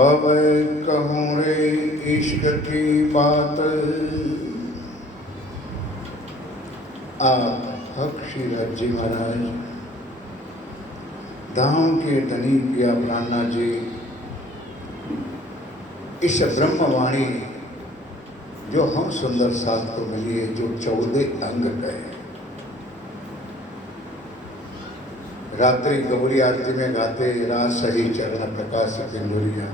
अब कहूँ रे इश्क की बात। आप हक श्रीराज जी महाराज धाम के धनी पिया प्राणनाथ जी इस ब्रह्मवाणी जो हम सुंदर साथ को मिली है, जो 14 अंग का है, रात्रि गौरी आरती में गाते रात सही चरण प्रकाश पिंडोरिया,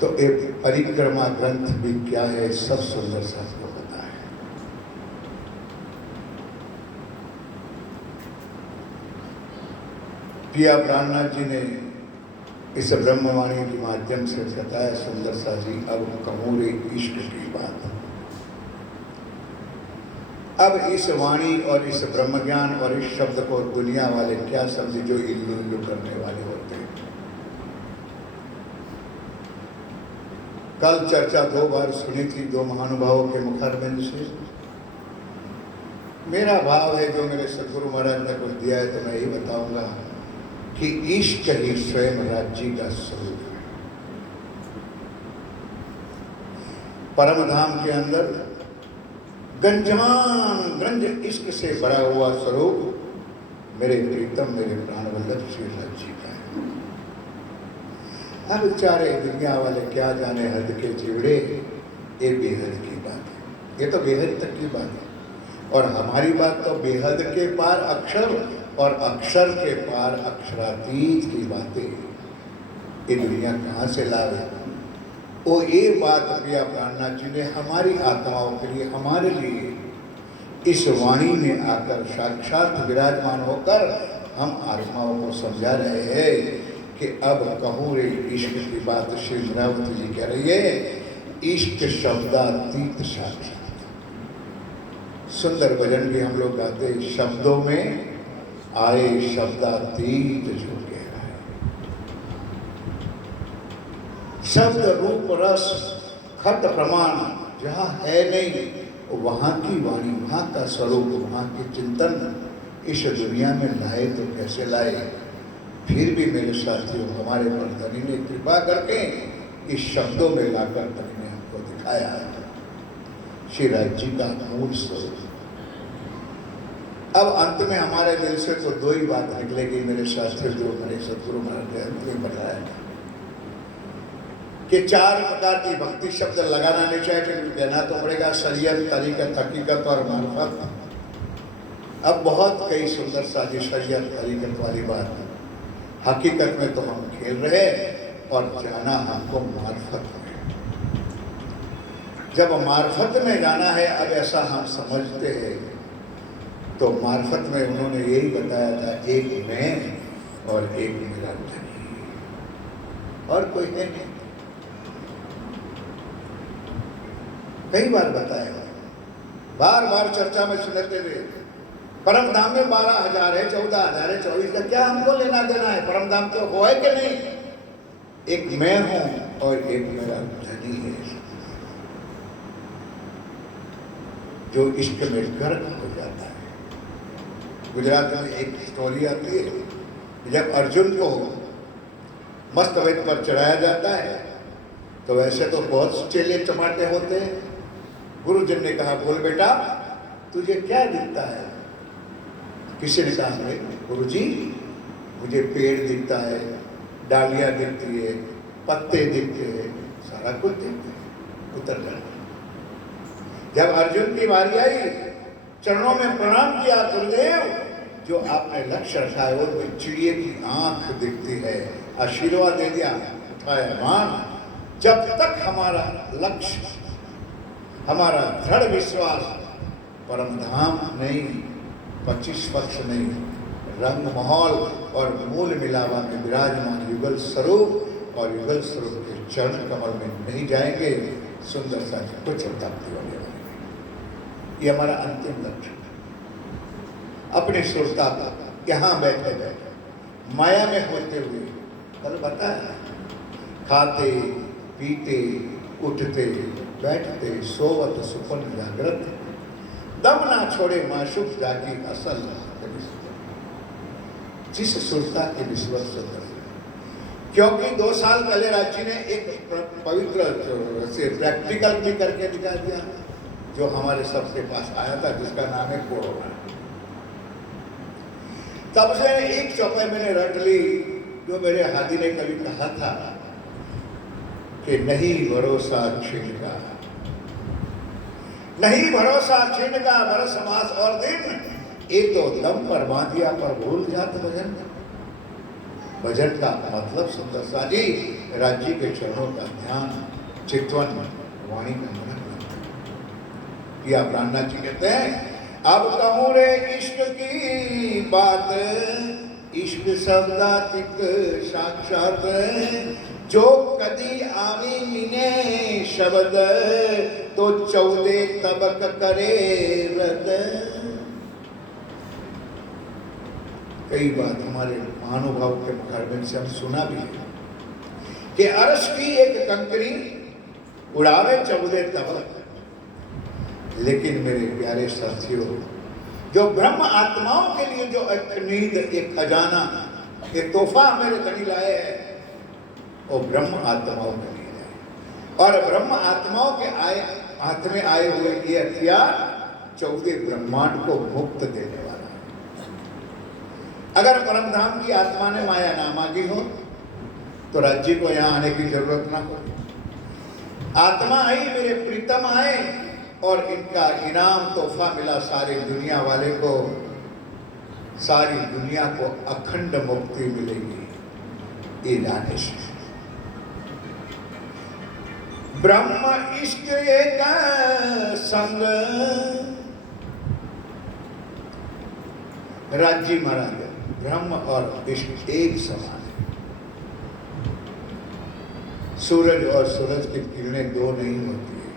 तो एक परिक्रमा ग्रंथ भी क्या है सब सुंदर साथ को पता है। पिया प्राणनाथ जी ने इस ब्रह्मवाणी के माध्यम से बताया सुंदर सा जी, अब कहूँ रे इश्क की बात। अब इस वाणी और इस ब्रह्म ज्ञान और इस शब्द को दुनिया वाले क्या समझे, जो इल्लू इल्लू करने वाले होते हैं। कल चर्चा 2 बार सुनी थी 2 महानुभावों के मुखारबिंद से। मेरा भाव है जो मेरे सदगुरु महाराज ने कुछ दिया है तो मैं यही बताऊंगा कि इश्क ही स्वयं राज्य का स्वरूप है। परम धाम के अंदर गंजमान गंज इश्क से भरा हुआ स्वरूप मेरे प्रीतम मेरे प्राण वल्लभ श्री राज जी का है। अब बेचारे दुनिया वाले क्या जाने हद के चिवड़े, ये बेहद की बात है, ये तो बेहद तक की बात है। और हमारी बात तो बेहद के पार अक्षर और अक्षर के पार अक्षरातीत की बातें, ये दुनिया कहाँ से लावे। वो ये बात प्रिया प्राणनाथ जी ने हमारी आत्माओं के लिए, हमारे लिए इस वाणी में आकर साक्षात विराजमान होकर हम आत्माओं को समझा रहे हैं कि अब कहूँ रे इश्क की बात। श्री इंद्रावती जी कह रही है, इश्क शब्दातीत साक्षात। सुंदर भजन भी हम लोग गाते, शब्दों में आए शब्दातीत जो कह रहा है। शब्द रूप रस खट प्रमाण जहाँ है नहीं, वहाँ की वाणी, वहाँ का स्वरूप, वहाँ के चिंतन इस दुनिया में लाए तो कैसे लाए। फिर भी मेरे साथियों, हमारे पर धनी ने कृपा करके इस शब्दों में लाकर धनी ने हमको दिखाया है श्री राज जी का मूल स्वरूप। अब अंत में हमारे दिल से तो दो ही बात निकलेगी मेरे साथियों, जो हमारे सदगुरु महाराज ने बताया कि चार प्रकार की भक्ति शब्द लगाना नहीं चाहिए, लेकिन कहना तो पड़ेगा शरीयत, तरीकत, हकीकत और मार्फत। अब बहुत कई सुंदर साजी शरीयत तरीकत वाली बात है। हकीकत में तो हम खेल रहे और जाना हमको मार्फत में। जब मार्फत में जाना है, अब ऐसा हम समझते हैं, तो मार्फत में उन्होंने यही बताया था, एक मैं और एक मेरा धनी, और कोई है नहीं। कई बार बताया, बार बार चर्चा में सुनते थे, परम धाम में 12,000 है, 14,000 है, 24 का क्या हमको लेना देना है, परम धाम तो हो है कि नहीं। एक मैं हूं और एक मेरा धनी है, जो इश्क में गर्क हो जाता है। गुजरात में एक स्टोरी आती है, जब अर्जुन को मस्तवेद पर चढ़ाया जाता है, तो वैसे तो बहुत चेले चमाटे होते हैं। गुरुजन ने कहा, बोल बेटा तुझे क्या दिखता है। किसी ने कहा, गुरुजी मुझे पेड़ दिखता है, डालियां दिखती है, पत्ते दिखते हैं, सारा कुछ दिखता है। उतर जाना। जब अर्जुन की बारी आई, चरणों में प्रणाम किया, गुरुदेव जो आपने लक्ष्य रखा है वो चिड़िए की आंख दिखती है, आशीर्वाद दे दिया, उठाया मान। जब तक हमारा लक्ष्य, हमारा दृढ़ विश्वास परम धाम नहीं, 25 पक्ष नहीं, रंग माहौल और मूल मिलावा में विराजमान युगल स्वरूप और युगल स्वरूप के चरण कमल में नहीं जाएंगे, सुंदर सा कुछ प्राप्ति होने वाली है। ये हमारा अंतिम लक्ष्य। अपने श्रोता का यहाँ बैठे बैठे माया में होते हुए, कल बताया, खाते पीते उठते बैठते सोवत सुपन जागृत, दम ना छोड़े माशुक जाकी असल। जिस सुरता के विश्वास सुंदर, क्योंकि 2 साल पहले राज्य ने एक पवित्र से प्रैक्टिकल भी करके दिखा दिया, जो हमारे सबके पास आया था, जिसका नाम है कोरोना। तब से एक चौपाई मैंने रट ली, जो मेरे हाथी ने कभी कहा था कि नहीं भरोसा क्षीण का, नहीं भरोसा क्षीण का, बरस मास और दिन, एक तो दम पर बांधिया पर भूल जात भजन। भजन का मतलब सुंदर सा जी राज्य के चरणों का ध्यान, चितवन, वाणी का मनन। या प्राणनाथ जी कहते हैं, अब कहूँ रे इश्क की बात, इश्क शब्दातीत साक्षात, जो कदी आवी मिने शब्द, तो 14 तबक करे रद। कई बात हमारे महानुभाव के मुखारबिन से हम सुना भी है कि अरश की एक कंकरी उड़ावे 14 तबक। लेकिन मेरे प्यारे साथियों, जो ब्रह्म आत्माओं के लिए जो एक नींद, एक खजाना, एक तोहफा मेरे धनी लाए है, वो ब्रह्म आत्माओं के लिए है। और ब्रह्म आत्माओं के हाथ में आए हुए ये हथियार 14 ब्रह्मांड को मुक्त देने वाला है। अगर परमधाम की आत्मा ने माया ना मांगी हो, तो राज्य को यहाँ आने की जरूरत ना हो। आत्मा आई, मेरे प्रीतम आए और इनका इनाम तोहफा मिला सारी दुनिया वाले को, सारी दुनिया को अखंड मुक्ति मिलेगी। ये जाने से ब्रह्म इश्क एक संग, राज्य महाराज ब्रह्म और इश्क एक समान है। सूरज और सूरज की किरणें दो नहीं होती है,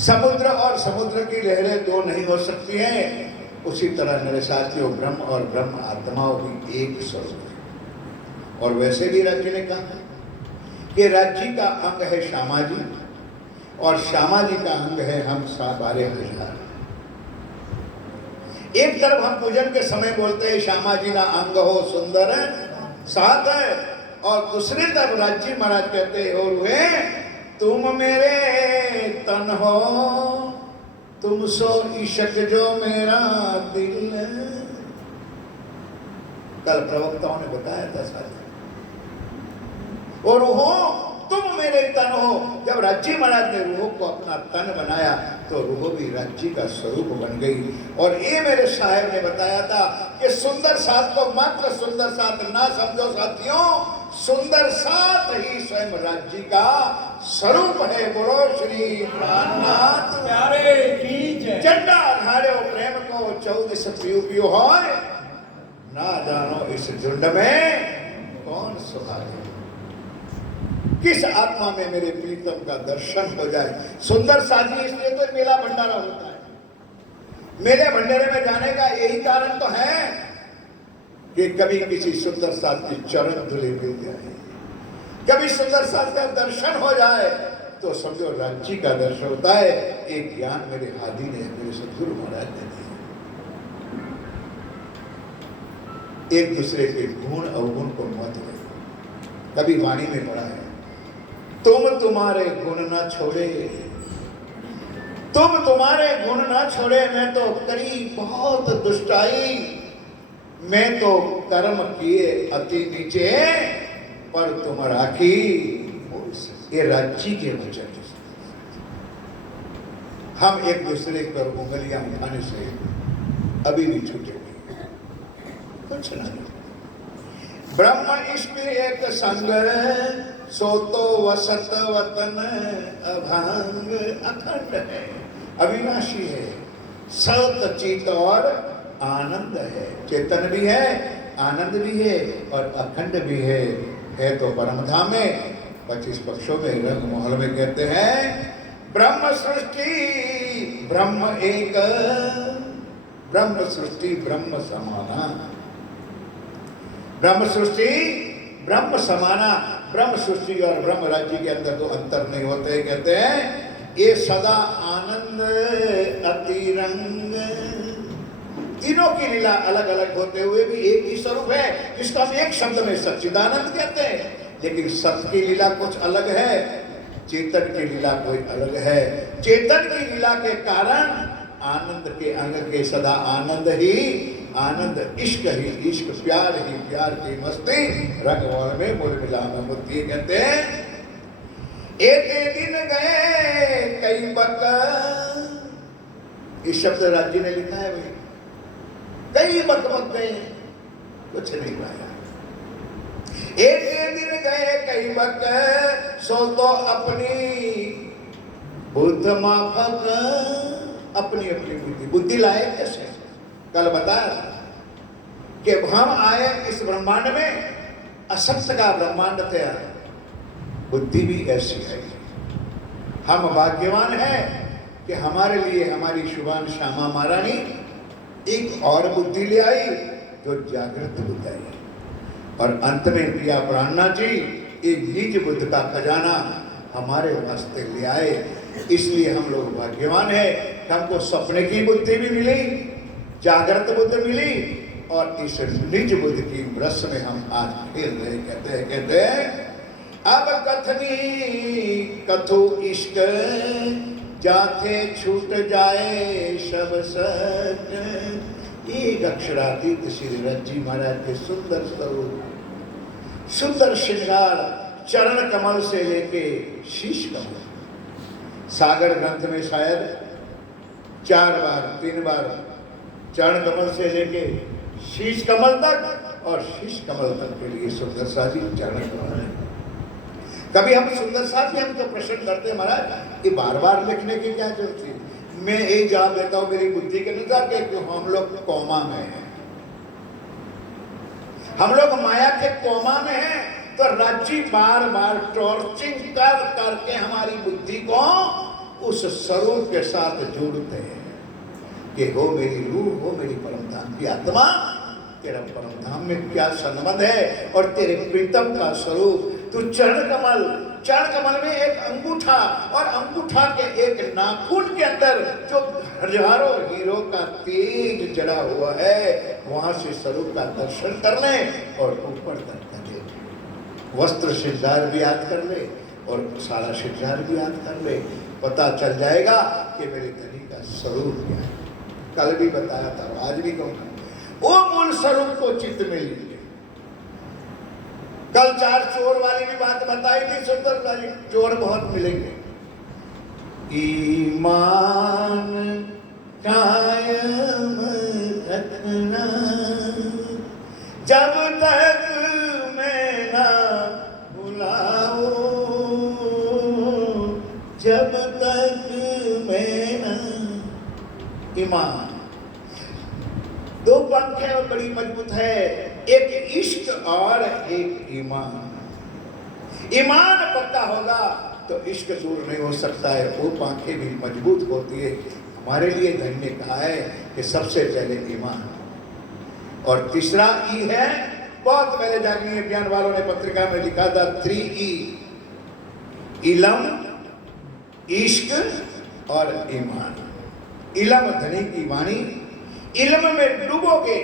समुद्र और समुद्र की लहरें दो नहीं हो सकती हैं। उसी तरह मेरे साथियों ब्रह्म और ब्रह्म आत्माओं भी एक स्वरूप है। और वैसे भी राज्य ने कहा कि राज्य का अंग है श्यामा जी और श्यामा जी का अंग है हम 12,000। एक तरफ हम पूजन के समय बोलते हैं श्यामा जी ना अंग हो सुंदर साथ है, और दूसरी तरफ राज्य महाराज कहते हो हुए तुम मेरे तन हो, तुम सो इश्क जो मेरा दिल। कल प्रवक्ताओं ने बताया था साथ, और हो तुम मेरे तन हो। जब राज्य महाराज ने रूह को अपना तन बनाया तो रूह भी राज्य का स्वरूप बन गई। और ये मेरे साहब ने बताया था कि सुंदर साथ को मात्र सुंदर साथ ना समझो साथियों, सुंदर साथ ही स्वयं राज्य का स्वरूप है। बोलो श्री प्राणनाथ प्यारे की जय। झंडा धार्यो प्रेम को 14 पियो पियो होय, ना जानो इस झुंड में कौन सुहाए। किस आत्मा में मेरे प्रीतम का दर्शन हो जाए। सुंदर साथी इसलिए तो मेला भंडारा होता है। मेले भंडारे में जाने का यही कारण तो है कि कभी किसी सुंदर साथ की चरण धुली मिल जाए, कभी सुंदर साथ का दर्शन हो जाए तो समझो राज्य का दर्शन होता है। एक ज्ञान मेरे हादी ने, मेरे सदगुरु महाराज ने दिया। एक दूसरे के गुण अवगुण को मत करो। कभी वाणी में पढ़ा है, तुम तुम्हारे गुण ना छोड़े, तुम तुम्हारे गुण ना छोड़े, मैं तो करी बहुत दुष्टाई, मैं तो कर्म किए अति नीचे, पर तुम राखी। ये राज्य के वचन। हम एक दूसरे पर उंगलियां उठाने से अभी भी छूटेंगे कुछ नहीं। ब्रह्म इश्क एक संग, सो तो वसत वतन अभांग अखंड है, अविनाशी है, सत चित और आनंद है। चेतन भी है, आनंद भी है और अखंड भी है तो परम धाम में। 25 पक्षों में रंग महल में कहते हैं ब्रह्म सृष्टि ब्रह्म एक, ब्रह्म सृष्टि ब्रह्म समाना, ब्रह्म सृष्टि ब्रह्म समाना। ब्रह्म सृष्टि और ब्रह्म राज्य के अंदर तो अंतर नहीं होते। कहते हैं ये सदा आनंद अतिरंग। तीनों की लीला अलग अलग होते हुए भी एक ही स्वरूप है, जिसको हम एक शब्द में सच्चिदानंद कहते हैं। लेकिन सत्य की लीला कुछ अलग है, चेतन की लीला कोई अलग है। चेतन की लीला के कारण आनंद के अंग के सदा आनंद ही आनंद, इश्क ही इश्क, प्यार ही प्यार की मस्ती, रंग में मूल मिला में मुक्ति। कहते हैं एक दिन गए कई बक, इस शब्द राज्य ने लिखा है भाई, कई बक बक गए, कुछ नहीं पाया। एक दिन गए कई बक, सो तो अपनी बुद्ध माफक, अपनी अपनी बुद्धि लाए कैसे। कल बताया कि हम आए इस ब्रह्मांड में, असत्य का ब्रह्मांड थे, बुद्धि भी ऐसी है। हम भाग्यवान हैं कि हमारे लिए हमारी शुभान श्यामा महारानी एक और बुद्धि ले आई जो जागृत बुद्धि है। और अंत में प्रिया प्राणनाथ जी एक निज बुद्ध का खजाना हमारे वास्ते ले आए। इसलिए हम लोग भाग्यवान हैं, हमको सपने की बुद्धि भी मिली, जागृत बुद्धि मिली, और इस निज बुद्ध की ब्रश में हम आज खेल रहे। कहते हैं अब कथनी कथो इश्क, जाते छूट जाए सब सत। एक अक्षरातीत श्री रज्जी महाराज के सुंदर स्वरूप, सुंदर श्रृंगार चरण कमल से लेके शीश कमल। सागर ग्रंथ में शायद 4 बार 3 बार चरण कमल से लेके शीश कमल तक और शीश कमल तक के लिए सुंदर सा जी चरण कमल है। कभी हम सुंदर सा जी हमको प्रश्न करते महाराज, ये बार बार लिखने की क्या जरूरत है? मैं एक जवाब देता हूं मेरी बुद्धि के अनुसार कि हम लोग कौमा में हैं, हम लोग माया के कौमा में हैं। तो राज्य बार बार टॉर्चिंग कर करके हमारी बुद्धि को उस स्वरूप के साथ जोड़ते हैं कि हो मेरी रूह, हो मेरी परमधाम की आत्मा, तेरा परमधाम में क्या संबंध है और तेरे प्रीतम का स्वरूप। तू चरण कमल में एक अंगूठा और अंगूठा के एक नाखून के अंदर जो हजारों हीरो का तेज जड़ा हुआ है, वहां से स्वरूप का दर्शन कर ले और ऊपर तक कर ले। वस्त्र श्रृंगार भी याद कर ले और सारा श्रृंगार भी याद कर ले, पता चल जाएगा कि मेरे धनी का स्वरूप क्या है। कल भी बताया था, आज भी कहूंगा, वो मूल स्वरूप को चित्त में लीजिए। कल 4 चोर वाली भी बात बताई थी, सुंदर वाली। चोर बहुत मिलेंगे। ईमान कायम रखना जब तक मैं ना बुलाऊं, जब तक मैं ना। ईमान 2 पंखे और बड़ी मजबूत है, एक इश्क और एक ईमान। ईमान पक्का होगा तो इश्क दूर नहीं हो सकता है, वो पंखें भी मजबूत होती है। हमारे लिए धन्य ने कहा है कि सबसे पहले ईमान और तीसरा ई है। बहुत पहले जागनीय ज्ञान वालों ने पत्रिका में लिखा था 3 ई, इलम, इश्क और ईमान। इलम धनी की वाणी, इल्म में डूबोगे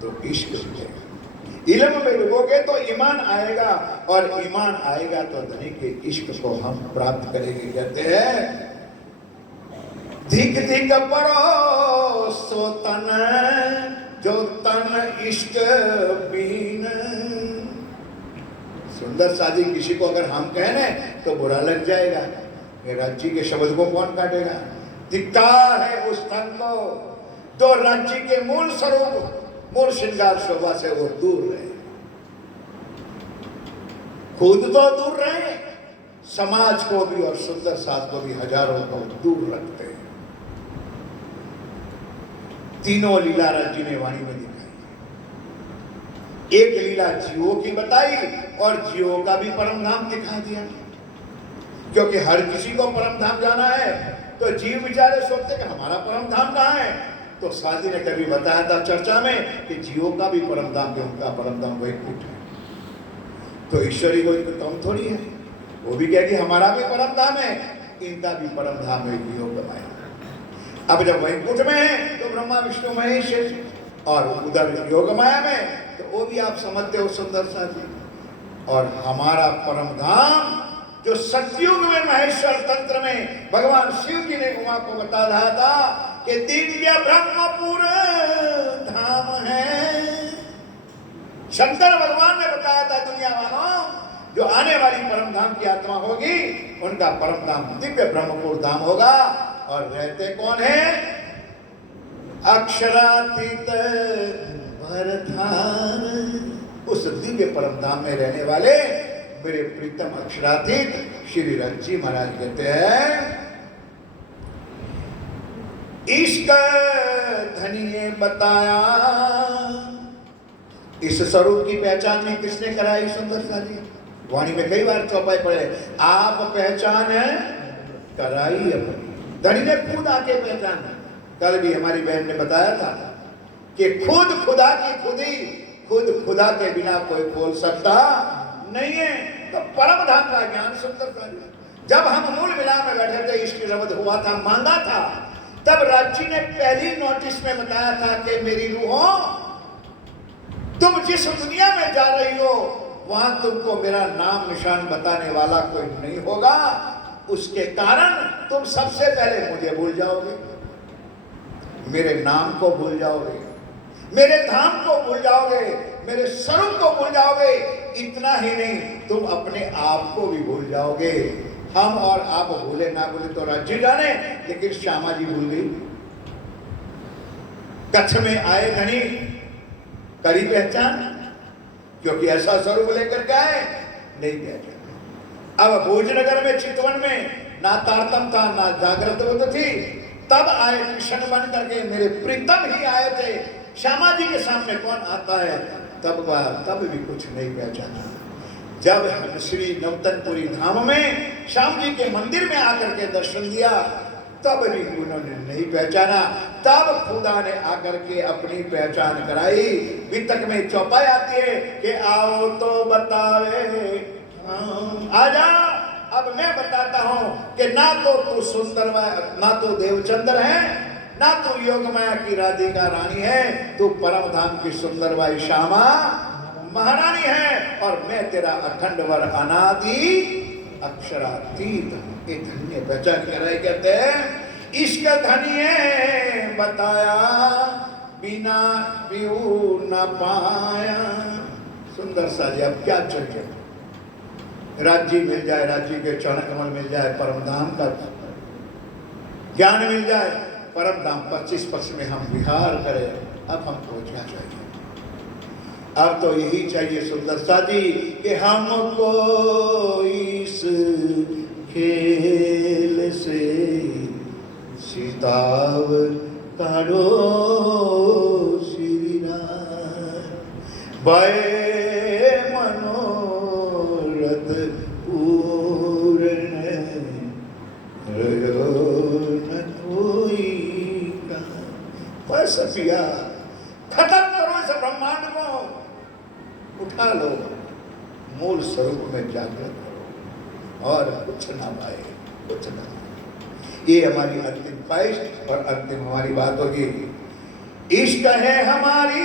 तो इश्क मिलेगा, इल्म में डूबोगे तो ईमान आएगा और ईमान आएगा तो धनी के इश्क को हम प्राप्त करेंगे। कहते हैं धिक धिक पड़ो सो तन, जो तन इश्क बीन। सुंदर साजी किसी को अगर हम कहने तो बुरा लग जाएगा, राज्य के शब्द को कौन काटेगा। धिक्कार है उस तन को जो राज्य के मूल स्वरूप, मूल श्रृंगार शोभा से वो दूर रहे। खुद तो दूर रहे, समाज को भी और सुंदर साथ को भी हजारों को दूर रखते हैं। तीनों लीला राज्य ने वाणी में दिखाई। एक लीला जीवों की बताई और जीवों का भी परम धाम दिखा दिया, क्योंकि हर किसी को परम धाम जाना है। तो जीव बेचारे सोचते कि हमारा परम धाम कहाँ है। तो स्वाति ने कभी बताया था चर्चा में कि जीवों का भी परम धाम है, उनका परम धाम वैकुंठ है। तो ईश्वरी को कम थोड़ी है, वो भी कहेगी हमारा भी परम धाम है, इनका भी परम धाम है योग माया। अब जब वैकुंठ में है तो ब्रह्मा विष्णु महेश, और उधर योग माया में तो वो भी आप समझते हो सुंदर सा जी। और हमारा परम धाम जो सतयुग में महेश्वर तंत्र में भगवान शिव जी ने उमा को बता रहा था कि दिव्य ब्रह्मपुर धाम है। शंकर भगवान ने बताया था दुनिया वालों, जो आने वाली परम धाम की आत्मा होगी उनका परम धाम दिव्य ब्रह्मपुर धाम होगा। और रहते कौन है? अक्षरातीत भरधार, उस दिव्य परम धाम में रहने वाले मेरे प्रीतम अक्षरातीत श्री रंजी महाराज कहते हैं, इश्क धनी ने बताया। इस स्वरूप की पहचान में किसने कराई? सुंदर सा जी वाणी में कई बार चौपाई पड़े, आप पहचान है कराई अपनी। धनी ने खुद आके पहचाना। कल भी हमारी बहन ने बताया था कि खुद खुदा की खुदी, खुद खुदा के बिना कोई खोल सकता नहीं है। तो परम धाम का ज्ञान सुंदर सा जी। जब हम मूल मिलान में बैठे थे, इश्क शब्द हुआ था, मांगा था, तब राज्य ने पहली नोटिस में बताया था कि मेरी रूहों, तुम जिस दुनिया में जा रही हो वहां तुमको मेरा नाम निशान बताने वाला कोई नहीं होगा। उसके कारण तुम सबसे पहले मुझे भूल जाओगे, मेरे नाम को भूल जाओगे, मेरे धाम को भूल जाओगे। मेरे स्वरूप को भूल जाओगे। इतना ही नहीं, तुम अपने आप को भी भूल जाओगे। हम और आप भूले ना भूले तो राज्य जाने, लेकिन श्यामा जी भूल गई। कच्छ में आए धनी करी पहचान, क्योंकि ऐसा स्वरूप लेकर के आए, नहीं पहचान। अब भोजनगर में, चितवन में ना तारतम था, ना जागृत बुद्ध थी। तब आए कृष्ण बन करके, मेरे प्रीतम ही आए थे। श्यामा जी के सामने कौन आता है? तब भी कुछ नहीं पहचाना। जब हम श्री नवतनपुरी धाम में श्याम जी के मंदिर में आकर के दर्शन दिया, तब भी उन्होंने नहीं पहचाना। तब खुदा ने आकर के अपनी पहचान कराई। वितक में चौपाई आती है कि आओ तो बतावे, आजा अब मैं बताता हूं कि ना तो तू सुंदर, ना तो देवचंद्र है, ना तू योगमाया की राधिका रानी है, तू परम धाम की सुंदर बाई श्यामा महारानी है, और मैं तेरा अखंड वर अनादि अक्षरातीत। ये धन्य पहचान कराए। कहते हैं इश्क धनिये बताया, बिना पीऊ न पाया। सुंदर सा जी, अब क्या चाहिए? राज्य मिल जाए, राज्य के चरण कमल मिल जाए, परम धाम का ज्ञान मिल जाए, परम धाम 25 पक्ष में हम विहार करें। अब हमको क्या चाहिए? अब तो यही चाहिए सुंदर सा जी कि हमको इस खेल से सीताव काढ़ो श्री राम, भय मनोरथ पूर्ण न कोई का। बस पिया, खत्म करो इस ब्रह्मांड को, उठा लो, मूल स्वरूप में जागृत करो, और कुछ ना पाए, कुछ ना। ये हमारी अंतिम ख्वाहिश और अंतिम हमारी बात होगी। इश्क है हमारी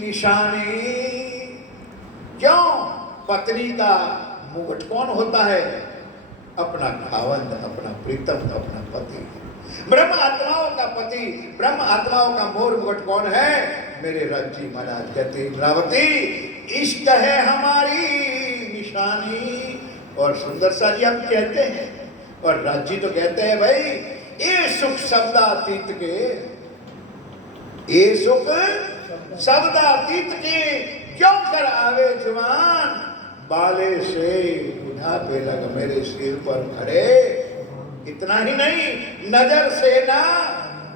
निशानी। क्यों? पत्नी का मुकुट कौन होता है? अपना खावंद, अपना प्रीतम, अपना पति। ब्रह्म आत्माओं का पति, ब्रह्म आत्माओं का मोर मुकुट कौन है? मेरे राज्य महाराज कहते इंद्रावती, इश्क है हमारी निशानी। और सुंदर सा जी हम कहते हैं, और राज्य तो कहते हैं भाई, ये सुख शब्दातीत के, ये सुख शब्दातीत के, क्यों कर आवे जवान, बाले से बुढ़ापे लग मेरे सिर पर खड़े। इतना ही नहीं, नजर से ना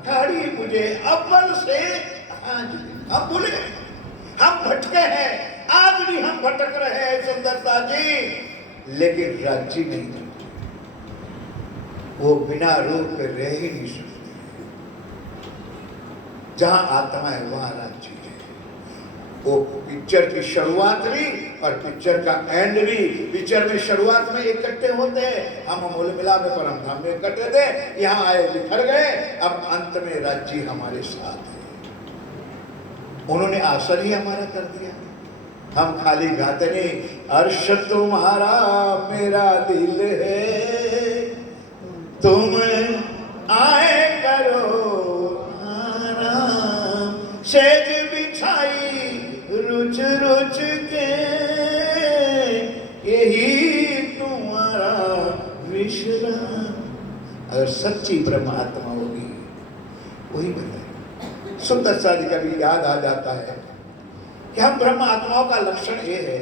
ठाड़ी मुझे अव्वल से आज। हम भूले, हम भटके हैं, आज भी हम भटक रहे हैं सुंदरता जी। लेकिन राज्य नहीं, वो बिना रूप पे रह ही नहीं सकते। जहां आत्मा है वहां राज्य है। वो पिक्चर की शुरुआत भी और पिक्चर का एंड भी। पिक्चर में शुरुआत में इकट्ठे होते हैं, हम मूल मिला में परम धाम में इकट्ठे थे, यहाँ आए बिखर गए, अब अंत में राज्य हमारे साथ है। उन्होंने आसन ही हमारा कर दिया, हम खाली गाते नहीं। अर्श तुम्हारा मेरा दिल है, तुम आए करो आराम, सेज बिछाई रुच रुच के, यही तुम्हारा विश्राम। अगर सच्ची ब्रह्म आत्मा होगी वही बताए। सुंदर सा जी कभी याद आ जाता है कि हम ब्रह्म आत्माओं का लक्षण ये है,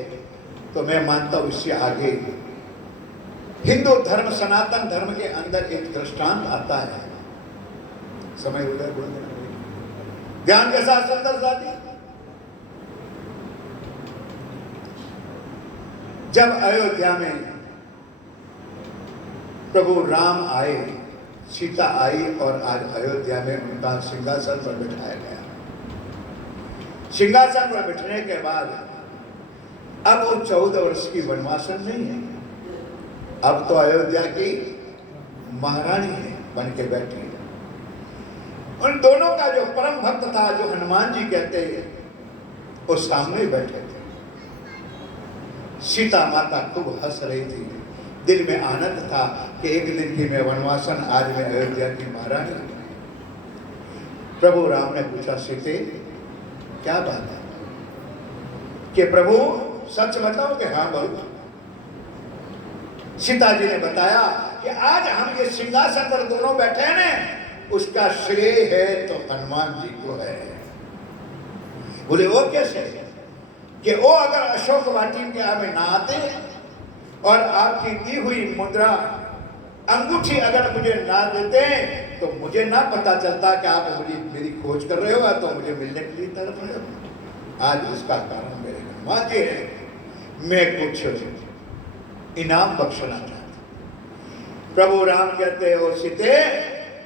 तो मैं मानता हूं इससे आगे हिंदू धर्म, सनातन धर्म के अंदर एक दृष्टांत आता है। समय उधर बोल देना ध्यान के साथ। सुंदर सा जी, जब अयोध्या में प्रभु राम आए, सीता आई, और आज अयोध्या में उनका सिंहासन पर बिठाया गया। सिंहासन पर बिठने के बाद अब वो 14 वर्ष की वनवासन नहीं है, अब तो अयोध्या की महारानी है बन के बैठी है। उन दोनों का जो परम भक्त था, जो हनुमान जी कहते हैं, वो सामने बैठे थे। सीता माता खूब हंस रही थी, दिल में आनंद था कि एक दिन की मैं वनवासन, आज मैं अयोध्या की महारानी। प्रभु राम ने पूछा, सीते क्या बात है? कि प्रभु सच बताओ कि हाँ बोलो। सीता जी ने बताया कि आज हम ये सिंहासन पर दोनों बैठे हैं ना, उसका श्रेय है तो हनुमान जी को है। बोले वो कैसे? कि वो अगर अशोक वाटिका में ना आते और आपकी दी हुई मुद्रा अंगूठी अगर मुझे ना देते तो मुझे ना पता चलता कि आप मुझे मेरी खोज कर रहे हो, तो मुझे मिलने के लिए तरफ रहे हो। आज उसका कारण मेरे हनुमान जी है। मैं कुछ इनाम बख्शना चाहता। प्रभु राम कहते हो सीते,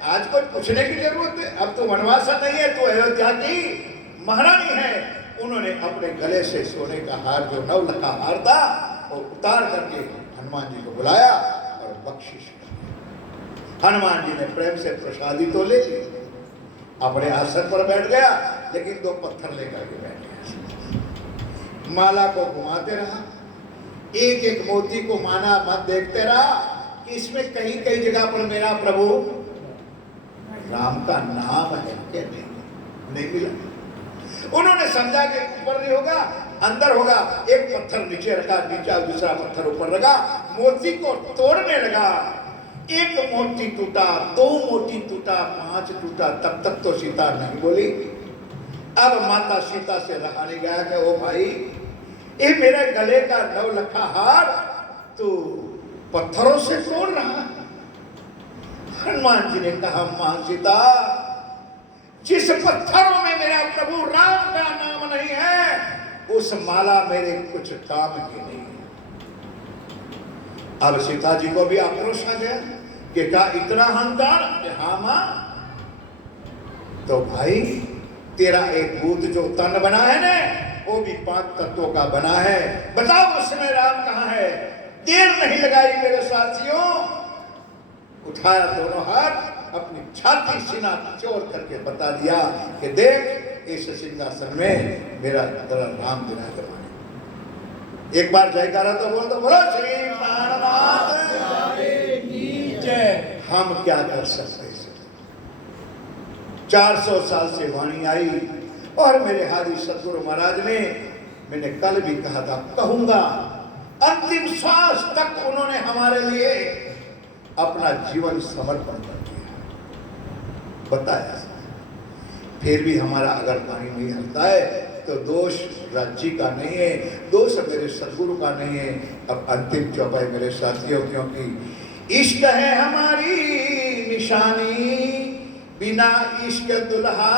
आज कोई पूछने की जरूरत है, अब तो वनवास नहीं है, तो अयोध्या की महारानी है। उन्होंने अपने गले से सोने का हार, जो 9 लखा हार था, वो उतार करके हनुमान जी को बुलाया और बख्शिश कर। हनुमान जी ने प्रेम से प्रसादी तो ले ली, अपने आसन पर बैठ गया, लेकिन 2 पत्थर लेकर के बैठ गया। माला को घुमाते रहा, एक एक मोती को माना मत देखते रहा कि इसमें कहीं कहीं जगह पर मेरा प्रभु राम का नाम है क्या? नहीं मिला। उन्होंने समझा कि ऊपर नहीं होगा, अंदर होगा। एक पत्थर नीचे रखा, नीचे दूसरा पत्थर ऊपर रखा, मोती को तोड़ने लगा। एक मोती टूटा, 2 मोती टूटा, 5 टूटा, तब तक तो सीता नहीं बोली। अब माता सीता से रहा नहीं गया कि ओ भाई, ये मेरे गले का 9 लखा हार तो पत्थरों से तोड़ रहा है। हनुमान जी ने कहा, मां सीता, जिस पत्थरों में मेरा प्रभु राम का नाम नहीं है, उस माला मेरे कुछ काम की नहीं है। अब सीता जी को भी आक्रोश आ गया कि क्या इतना अहंकार? हाँ मां, तो भाई तेरा एक भूत जो तन बना है ना, वो भी 5 तत्वों का बना है। बताओ उस समय राम कहाँ है? देर नहीं लगाई मेरे साथियों, उठाया दोनों हाथ, अपनी छाती सीना चोर करके बता दिया कि देख, इस सिंहासन में मेरा राम विराजमान। एक बार जयकारा तो बोल दो, बोलो श्री प्राणनाथ की जय। हम क्या कर सकते हैं? 400 साल से वाणी आई और मेरे हारी सदगुरु महाराज ने, मैंने कल भी कहा था, कहूंगा अंतिम श्वास तक उन्होंने हमारे लिए अपना जीवन समर्पण कर दिया, बताया। फिर भी हमारा अगर पानी नहीं हलता है तो दोष राज्य का नहीं है, दोष मेरे सदगुरु का नहीं है। अब अंतिम चौपाई मेरे साथियों, क्योंकि इश्क है हमारी निशानी, बिना इश्क दुल्हा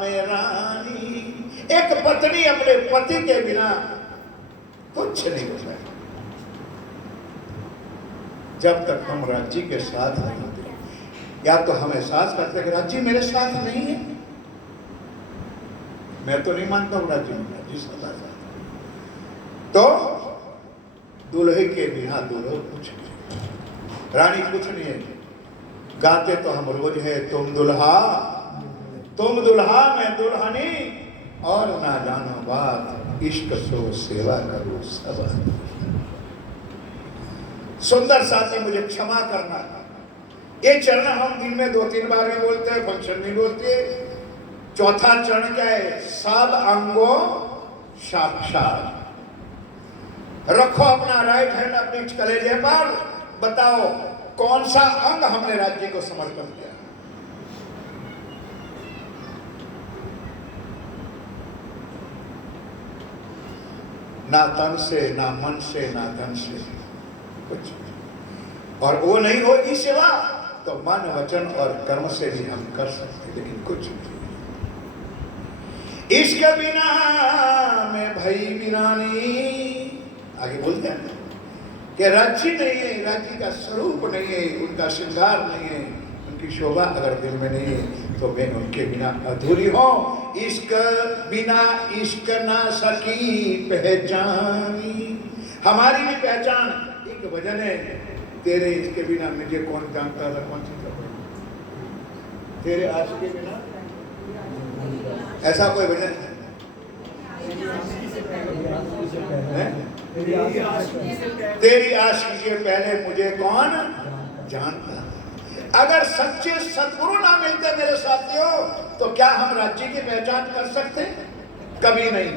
में रानी। एक पत्नी अपने पति के बिना कुछ नहीं होता है। जब तक हम राज्य के साथ नहीं होते, या तो हम एहसास करते कि राज्य मेरे साथ नहीं है। मैं तो नहीं मानता हूं राज्य सदा साथ, तो दुल्हे के बिना दुल्हो कुछ नहीं, रानी कुछ नहीं है। गाते तो हम रोज है, तुम दुल्हा मैं दुल्हनी, और ना जानो बात, इश्क सो सेवा करो सब। सुंदर साथी, मुझे क्षमा करना, ये चरण हम दिन में 2-3 बार भी बोलते हैं, फंक्शन नहीं बोलते। चौथा चरण क्या है? सब अंगों साक्षात। रखो अपना राइट हैंड अपनी कलेजे पर, बताओ कौन सा अंग हमने राज्य को समर्पण किया? ना तन से, ना मन से, ना धन से, कुछ। और वो नहीं होगी सेवा तो मन, वचन और कर्म से भी हम कर सकते, लेकिन कुछ नहीं। इश्क बिना मैं भई वीरानी। आगे बोलते हैं कि राज्य नहीं है, राज्य का स्वरूप नहीं है, उनका श्रृंगार नहीं है, उनकी शोभा अगर दिल में नहीं है तो मैं उनके बिना अधूरी हूँ। इश्क बिना इश्क ना सकी पहचानी। हमारी भी पहचान एक भजन है, तेरे इसके बिना मुझे कौन जानता था, कौन सी तेरे आशिक के बिना, ऐसा कोई भजन है? तेरी आशिकी के पहले मुझे कौन जानता। अगर सच्चे सद्गुरु ना मिलते मेरे साथियों, तो क्या हम राज्य की पहचान कर सकते? कभी नहीं।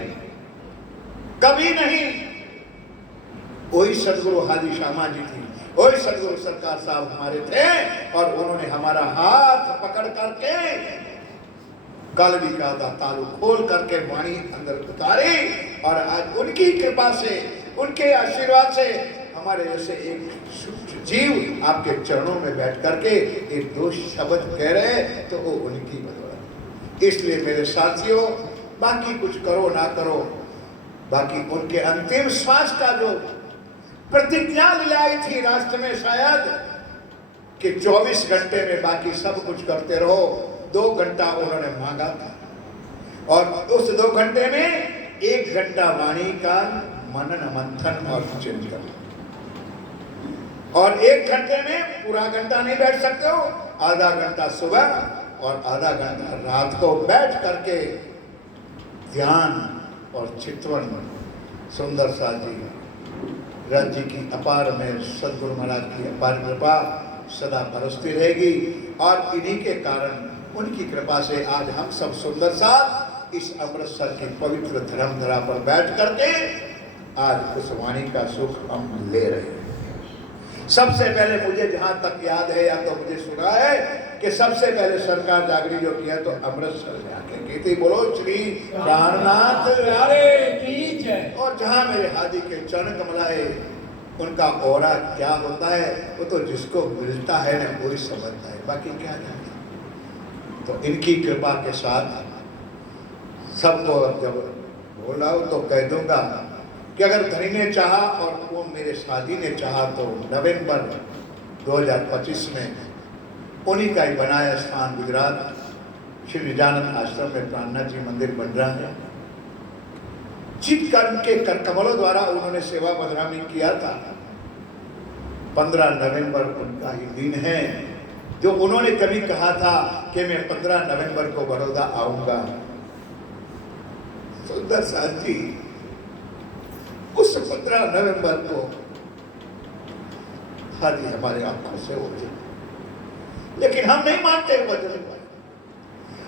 कभी नहीं। वही सदगुरु हाजी श्यामा जी थी, वही सदगुरु सरकार साहब हमारे थे, और उन्होंने हमारा हाथ पकड़ करके कल भी कहा था, तालु खोल करके वाणी अंदर उतारी, और आज उनकी कृपा से, उनके आशीर्वाद से हमारे जैसे एक जीव आपके चरणों में बैठ करके एक दो शब्द कह रहे हैं, तो वो उनकी बदौलत। इसलिए मेरे साथियों, बाकी कुछ करो ना करो, बाकी उनके अंतिम श्वास का जो प्रतिज्ञा लाई थी राष्ट्र में, शायद कि 24 घंटे में बाकी सब कुछ करते रहो, 2 घंटा उन्होंने मांगा था, और उस 2 घंटे में 1 घंटा वाणी का मनन मंथन और चिंतन, और 1 घंटे में पूरा घंटा नहीं बैठ सकते हो, आधा घंटा सुबह और आधा घंटा रात को बैठ करके ध्यान और चितवन। सुंदर सा जी राज जी की अपार में सदगुरु महाराज की अपार कृपा सदा बरसती रहेगी, और इन्हीं के कारण, उनकी कृपा से आज हम सब सुंदर सा इस अमृतसर की पवित्र धर्मधरा पर बैठ करके आज उस वाणी का सुख हम ले रहे हैं। सबसे पहले मुझे जहां तक याद है, या तो मुझे सुना है कि सबसे पहले सरकार जागरी जो किया तो अमृतसर में आके की थी। बोलो श्री प्राणनाथ की जय। और जहां मेरे हाजी के चरण कमलाए, उनका औरा क्या होता है वो तो जिसको मिलता है ना वही समझता है, बाकी क्या जानता। तो इनकी कृपा के साथ सबको जब बोल रहा हूं तो कह दूंगा कि अगर धनी ने चाहा और वो मेरे शादी ने चाहा तो नवंबर 2025 में उन्हीं का ही बनाया स्थान गुजरात श्री निजानंद आश्रम में प्राणनाथ जी मंदिर बन रहा है। जिन कर्म के करकमलों द्वारा उन्होंने सेवा बदनामी किया था, 15 नवंबर उनका ही दिन है, जो उन्होंने कभी कहा था कि मैं 15 नवंबर को बड़ौदा आऊंगा। सुंदर साथ जी उस 15 नवंबर को हाजी हमारे आंखों से ओझल, लेकिन हम नहीं मानते वचन,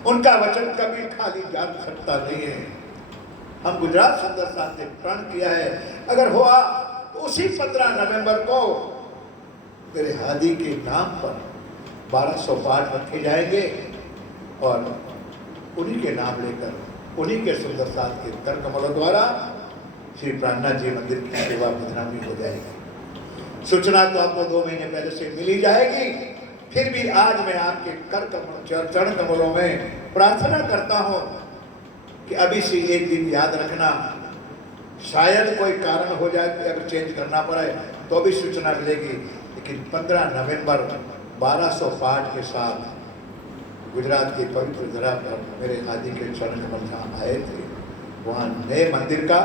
उनका वचन कभी खाली जा सकता नहीं है। हम गुजरात सुंदर साथ ने प्रण किया है, अगर हुआ तो उसी 15 नवंबर को मेरे हादी के नाम पर 1200 पाठ रखे जाएंगे, और उन्हीं के नाम लेकर, उन्हीं के सुंदर साथ के कर कमलों द्वारा श्री प्राणनाथ जी मंदिर की सेवा बदनामी हो जाएगी। सूचना तो आपको 2 महीने पहले से मिली जाएगी। फिर भी आज मैं आपके कर कमल, चरण कमलों में प्रार्थना करता हूं कि अभी से एक दिन याद रखना, शायद कोई कारण हो जाए कि अगर चेंज करना पड़े तो भी सूचना मिलेगी, लेकिन 15 नवंबर 1200 पाठ के साथ गुजरात की पवित्र धरा पर मेरे हाजी के चरण कमल जहाँ आए थे, वहाँ नए मंदिर का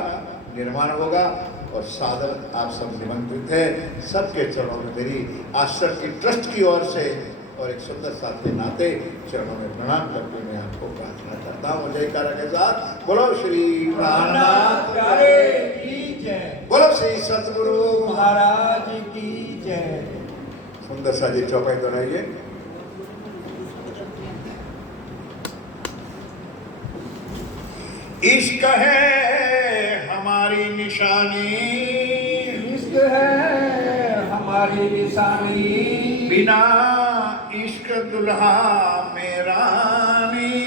निर्माण होगा, और सादर आप सब निमंत्रित हैं। सबके चरणों में मेरी आश्रम की ट्रस्ट की ओर से और एक सुंदर साथ के नाते चरणों में प्रणाम करके मैं आपको प्रार्थना करता हूँ। जयकारा के साथ बोलो श्री प्राणनाथ की जय, बोलो श्री सतगुरु महाराज की जय। सुंदर सा जी चौपाई दोहराइए। इश्क है हमारी निशानी, इश्क है हमारी निशानी, बिना इश्क दुल्हा मेरा नहीं,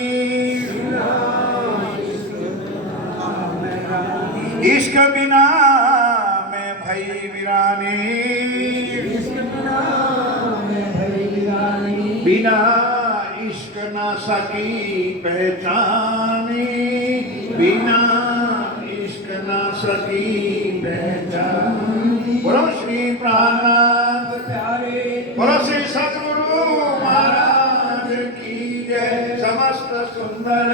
इश्क बिना मैं भई वीरानी, बिना इश्क ना सकी पहचानी, बिना इश्क ना सकी पहचानी। बोलो श्री प्राणनाथ प्यारे, बोलो श्री सतगुरु महाराज की जय। समस्त सुंदर